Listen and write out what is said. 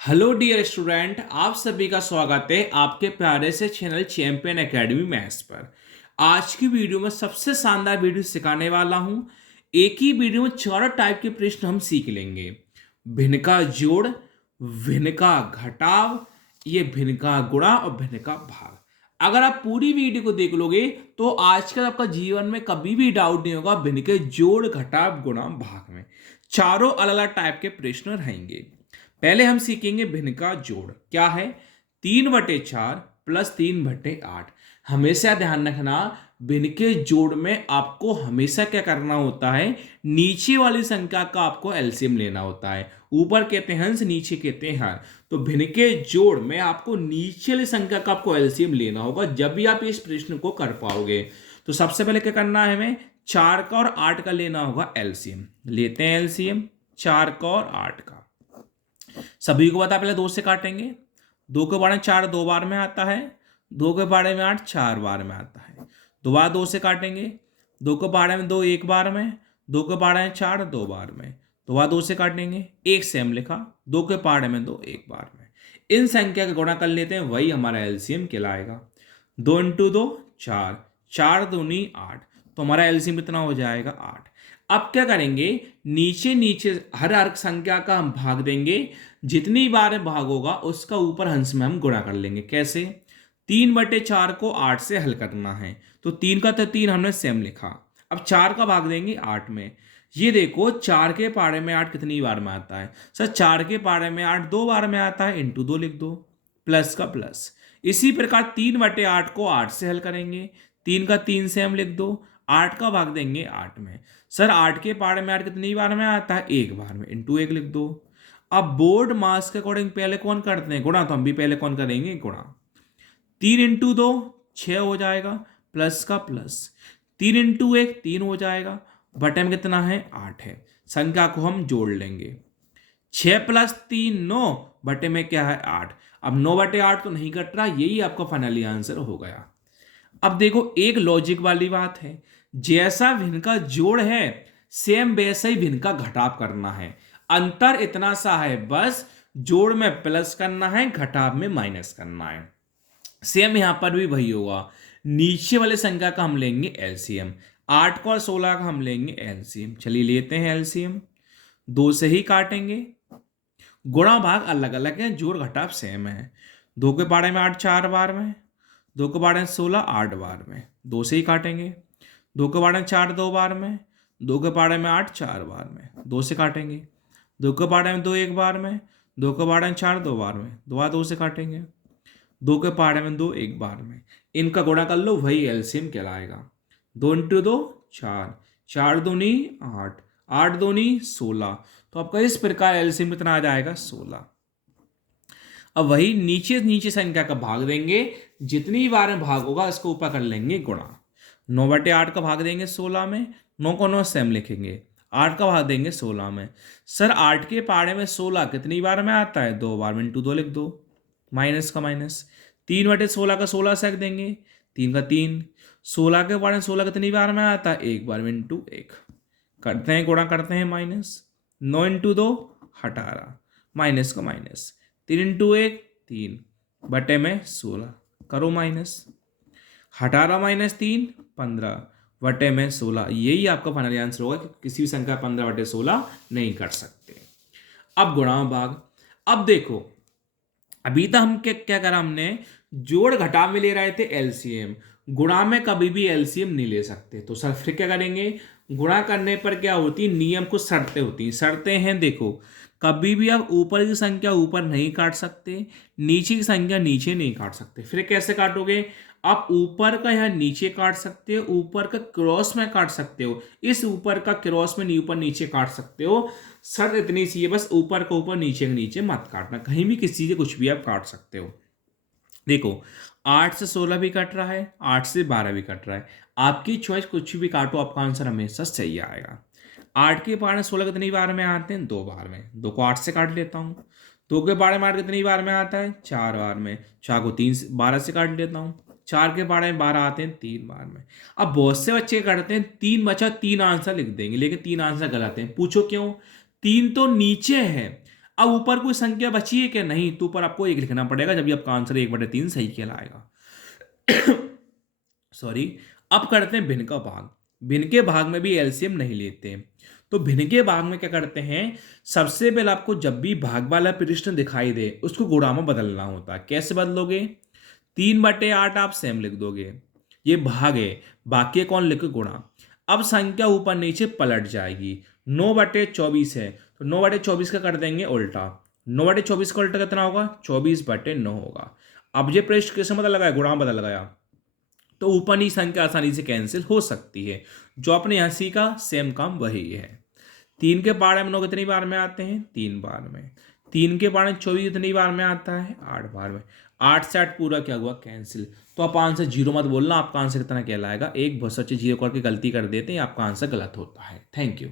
Hello dear student, आप सभी का स्वागत है आपके प्यारे से चैनल चैंपियन एकेडमी मैथ्स पर। आज की वीडियो में सबसे शानदार वीडियो सिखाने वाला हूं। एक ही वीडियो में चारों टाइप के प्रश्न हम सीख लेंगे। भिन्न का जोड़, भिन्न का घटाव, ये भिन्न का गुणा और भिन्न का भाग। अगर आप पूरी वीडियो को देख लोगे तो आजकल आपका जीवन में कभी भी डाउट नहीं होगा। भिन्न के जोड़, घटाव, गुणा, भाग में चारों अलग अलग टाइप के प्रश्न रहेंगे। पहले हम सीखेंगे भिन्न का जोड़ क्या है। 3/4 प्लस 3/8। हमेशा ध्यान रखना, भिन्न के जोड़ में आपको हमेशा क्या करना होता है, नीचे वाली संख्या का आपको एलसीएम लेना होता है। ऊपर कहते हैं हंस, नीचे कहते हैं हर। तो भिन्न के जोड़ में आपको नीचे वाली संख्या का आपको एलसीएम लेना होगा जब भी आप इस प्रश्न को कर पाओगे। तो सबसे पहले क्या करना है, हमें 4 का और 8 का लेना होगा एलसीएम। लेते हैं एलसीएम 4 का और 8 का। सभी को पता, पहले 2 से काटेंगे। 2 के बारे में 4 दो बार में आता है, 2 के बारे में 8 4 बार में आता है। दोबारा 2 से काटेंगे। 2 के बारे में 2 एक बार में, 2 के बारे में 4 दो बार में। दोबारा 2 से काटेंगे, एक सेम लिखा। 2 के बारे में 2 एक बार में। इन संख्या का गुणा कर लेते हैं, वही हमारा एलसीएम कहलाएगा। 2 इंटू 2 4, 4 दूनी 8। तो हमारा एलसीएम कितना हो जाएगा, 8। अब क्या करेंगे, नीचे नीचे हर अंक संख्या का हम भाग देंगे। जितनी बार भाग होगा उसका ऊपर हंस में हम गुणा कर लेंगे। कैसे, 3/4 को 8 से हल करना है। तो 3 का तो 3 हमने सेम लिखा। अब 4 का भाग देंगे 8 में। ये देखो 4 के पारे में 8 कितनी बार में आता है सर, 4 के पारे में 8 दो बार में आता है। इंटू 2 लिख दो, प्लस का प्लस। इसी प्रकार 3/8 को 8 से हल करेंगे। 3 का 3 से हम लिख दो। 8 का भाग देंगे 8 में। सर 8 के पारे में 8 कितनी बार में आता है, एक बार में। इंटू 1 लिख दो। अब बोर्ड मास के अकॉर्डिंग पहले कौन करते हैं, गुणा। तो हम भी पहले कौन करेंगे, गुणा। 3 इंटू 2 6 हो जाएगा, प्लस का प्लस। 3 इंटू 1 3 हो जाएगा, बटे में कितना है, 8 है। संख्या को हम जोड़ लेंगे। 6 प्लस 3 9, बटे में क्या है, 8। अब 9/8 तो नहीं कट रहा, यही आपका फाइनली आंसर हो गया। अब देखो एक लॉजिक वाली बात है, जैसा भिन्न का जोड़ है सेम वैसा ही भिन्न का घटाव करना है। अंतर इतना सा है, बस जोड़ में प्लस करना है, घटाव में माइनस करना है। सेम यहां पर भी वही होगा। नीचे वाले संख्या का हम लेंगे एलसीएम। 8 का और 16 का हम लेंगे एलसीएम। चलिए लेते हैं एलसीएम। 2 से ही काटेंगे। गुणा भाग अलग अलग है, जोड़ घटाव सेम है। 2 के बारे में 8 4 बार में, 2 के बारे में 16 8 बार में। 2 से ही काटेंगे। 2 के बारे में 4 दो बार में, 2 के बारे में 8 4 बार में। 2 से काटेंगे। 2 के बारे में 2 एक बार में, 2 के बारे में 4 दो बार में। दोबारा 2 से काटेंगे। 2 के बारे में 2 एक बार में। इनका गुणा कर लो, वही एलसीएम कहलाएगा। 2 इंटू 2 4, 4 दूनी 8, 8 दूनी 16। तो आपका इस प्रकार एलसीएम कितना आ जाएगा, 16। अब वही नीचे नीचे संख्या का भाग देंगे। जितनी बार में भाग होगा इसको ऊपर कर लेंगे गुणा। 9/8 का भाग देंगे 16 में, 9 को 9 सेम लिखेंगे। 8 का भाग देंगे 16 में। सर 8 के पारे में 16 कितनी बार में आता है, दो बार में। इंटू 2 लिख दो, माइनस का माइनस। 3/16 का 16 सेक देंगे। 3 का 3। 16 के पारे में 16 कितनी बार में आता है, एक बार में। इंटू 1 करते हैं, गुणा करते हैं, माइनस। 9 इंटू 2 18, माइनस का माइनस। 3 इंटू 1 3, बटे में 16 करो माइनस। 18 माइनस 3 15, बटे में 16। यही आपका फाइनल आंसर होगा कि किसी भी संख्या 15/16 नहीं कर सकते। अब गुणा भाग। अब देखो अभी तक हम क्या क्या करा, हमने जोड़ घटाव में ले रहे थे एलसीएम। गुणा में कभी भी एलसीएम नहीं ले सकते। तो सर फिर क्या करेंगे, गुणा करने पर क्या होती है, नियम कुछ शर्तें होती हैं। शर्तें हैं देखो, कभी भी आप ऊपर की संख्या ऊपर नहीं काट सकते, नीचे की संख्या नीचे नहीं काट सकते। फिर कैसे काटोगे, आप ऊपर का यहाँ नीचे काट सकते हो, ऊपर का क्रॉस में काट सकते हो। इस ऊपर का क्रॉस में ऊपर नीचे काट सकते हो। शर्त इतनी सी है, बस ऊपर का ऊपर नीचे का नीचे मत काटना। कहीं भी किसी से कुछ भी आप काट सकते हो। देखो 8 से 16 भी कट रहा है, 8 से 12 भी कट रहा है। आपकी चॉइस, कुछ भी काटो आपका आंसर हमेशा सही आएगा। 8 के बारे में 16 कितनी बार में आते हैं, दो बार में। 2 को 8 से काट लेता हूँ। 2 के बारे में 8 कितनी बार में आता है, 4 बार में। 4 को 3 12 से काट लेता हूँ। 4 के बारे में 12 आते हैं 3 बार में। अब बहुत से बच्चे करते हैं 3 बचा 3 आंसर लिख देंगे, लेकिन 3 आंसर गलत है। पूछो क्यों, 3 तो नीचे है। अब ऊपर कोई संख्या बची है कि नहीं, तो ऊपर आपको 1 लिखना पड़ेगा, जब भी आपका आंसर 1/3 सही कहलाएगा। सॉरी। अब करते हैं भिन्न का भाग। भिन्न के भाग में भी एलसीएम नहीं लेते। तो भिन्न के भाग में क्या करते हैं, सबसे पहले आपको जब भी भाग वाला प्रश्न दिखाई दे उसको गुणा में बदलना होता है। कैसे बदलोगे, 3/8 आप सेम लिख दोगे, ये भाग है, बाकी कौन लिखे गुणा। अब संख्या ऊपर नीचे पलट जाएगी। 9/24 है तो 9/24 का कर देंगे उल्टा। 9/24 का उल्टा कितना होगा, 24/9 होगा। अब ये प्रश्न किसमें बदल लगाया, गुणा में बदल गया, तो ऊपर ही संख्या आसानी से कैंसिल हो सकती है। जो आपने यहाँ सीखा सेम काम वही है। 3 के पारे में 9 कितनी बार में आते हैं, 3 बार में। 3 के पारे में 24 कितनी बार में आता है, 8 बार में। 8 से 8 पूरा क्या हुआ, कैंसिल। तो आप आंसर 0 मत बोलना, आपका आंसर कितना कहलाएगा, 1। बहुत अच्छे 0 करके गलती कर देते हैं, आपका आंसर गलत होता है। Thank you.